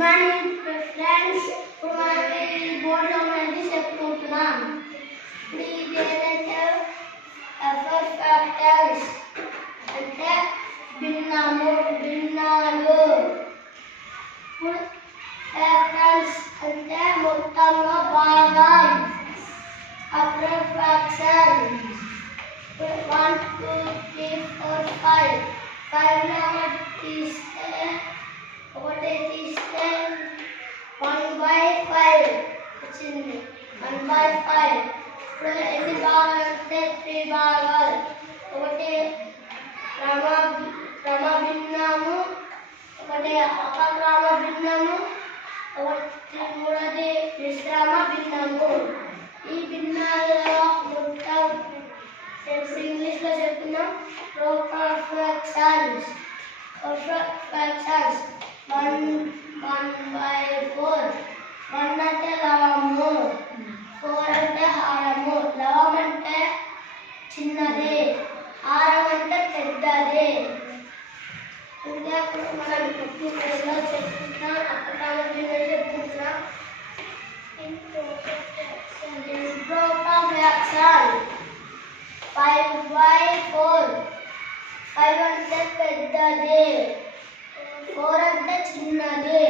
Morning friends. ఇప్పుడు మనకి బోర్డులో ఉన్నది చెప్పుకుంటున్నాం. ఇప్పుడు ఇది ఏదంటే ఫ్యాక్టర్స్ అంటే భిన్నాలు. ఇప్పుడు ఫ్యాక్టర్స్ అంటే మొత్తంలో భాగం. అప్పుడు ఫ్రాక్షన్ 1 2 3 4 5 తీస్తే ఒకటి తీస్తే 1/5 వచ్చింది. 1/5. ఇప్పుడు ఎన్ని భాగాలు అంటే 3 భాగాలు. ఒకటి క్రమభిన్నము, ఒకటి అపక్రమ భిన్నము, ఒకటి మూడోది మిశ్రమ భిన్నము. ఈ భిన్నాలలో మొత్తం ఇంగ్లీష్లో చెప్తున్నాం ప్రాపర్ ఫ్రాక్షన్స్. 1/4. 1 అంటే లవము, 4 అంటే హారము. లవం అంటే చిన్నది, హారం అంటే పెద్దది. ఇంకా మనం చెప్పుకుంటున్నాం అపక్రమ భిన్నం చెప్పుకుంటున్నాం. Proper fraction 5/4. 5 అంటే పెద్దది, 4 అంటే చిన్నది.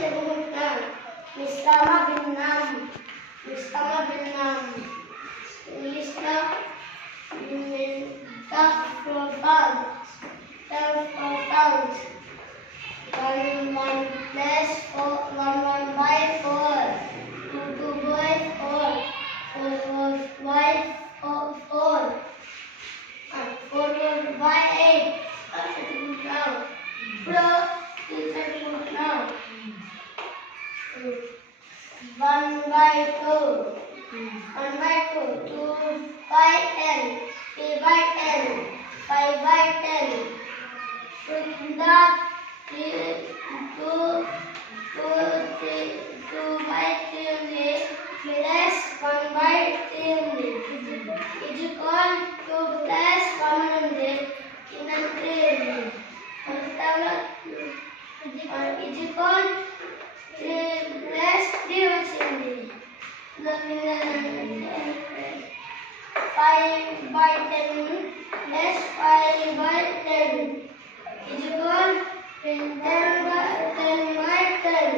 చెప్పుకుంటాం మిశ్రమ భిన్నం. ఇంగ్లీష్లో టఫ్ ప్రోటౌన్స్. 1 + 1/4. 2/4. 4/8. ఇప్పుడు చెప్పుకుంటున్నాం 1/2. 2/10. 3/10. 5/10. కింద 2/3 ఉంది ప్లస్ 1/3 ఉంది. ఈక్వల్ 2 + 1 ఉంది, కింద 3 ఉంది. మొత్తంలో ఈక్వల్ 3 + 3 వచ్చింది. 5/10 + 5/10 ఈక్వల్ 10/10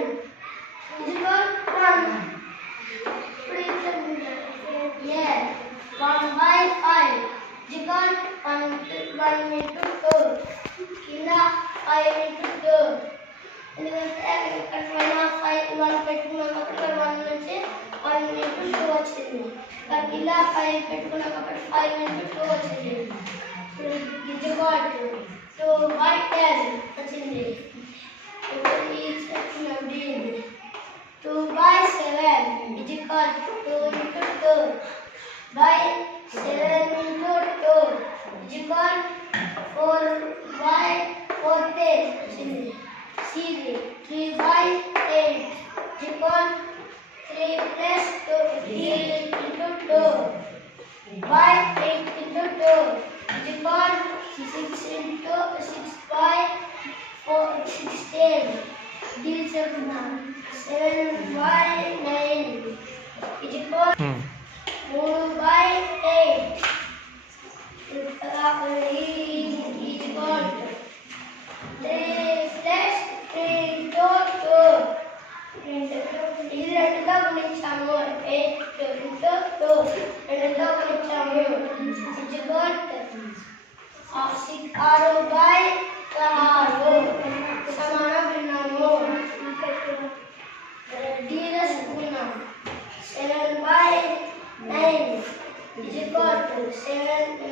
ఈక్వల్ 1. 1/5 ఈక్వల్ 1 × 2. కింద 5 × 2. ఎందుకంటే ఇక్కడ 1 పెట్టుకున్నాం కాబట్టి 1 నుంచి 1 × 2 వచ్చింది. ఇలా 5 పెట్టుకున్నాం కాబట్టి 5 × 2 వచ్చింది. ఈక్వల్ 2/10 వచ్చింది. ఇప్పుడు ఈ చెప్తున్నాం 2/7 ఈక్వల్ 2 × 2 7 × 2 ఈక్వల్ 4/4 వచ్చింది. 3/8 ఈక్వల్ 3 + 2 3 × 2/8 × 2 ఈక్వల్ 6/16. దీని చెప్తున్నాం 7/9 ఈక్వల్ 3/8 ఈక్వల్ 3 + 3 × 2. ఇది 2తో గుణించాము. 8 × 2 2తో గుణించాము. ఈక్వల్ 6/6 సమాన భిన్నము. D రాసుకున్నాం 7/9 ఈక్వల్ 7 ×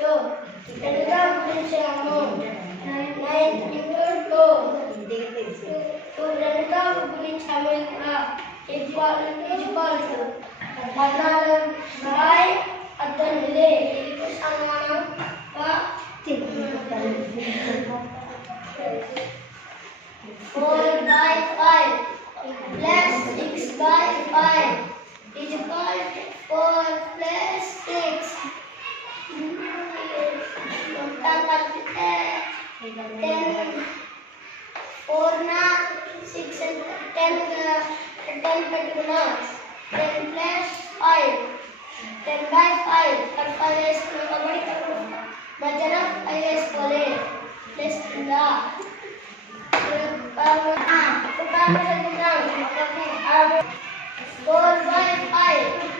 2 2తో గుణించాము. 9 × 2 2తో గుణించాము. ఇక్కడ ఈక్వల్ 14/18 ఇది సమానంగా 4/5 plus 6/5 is equal to 4 plus 6. 10 పెట్టుకున్నాం 10 ప్లస్ 5 10 by 5 ఇక్కడ 5 వేసుకున్నాం కాబట్టి ఇక్కడ కూడా మధ్యలో 5 వేసుకోవాలి ప్లస్ కింద 4 by 5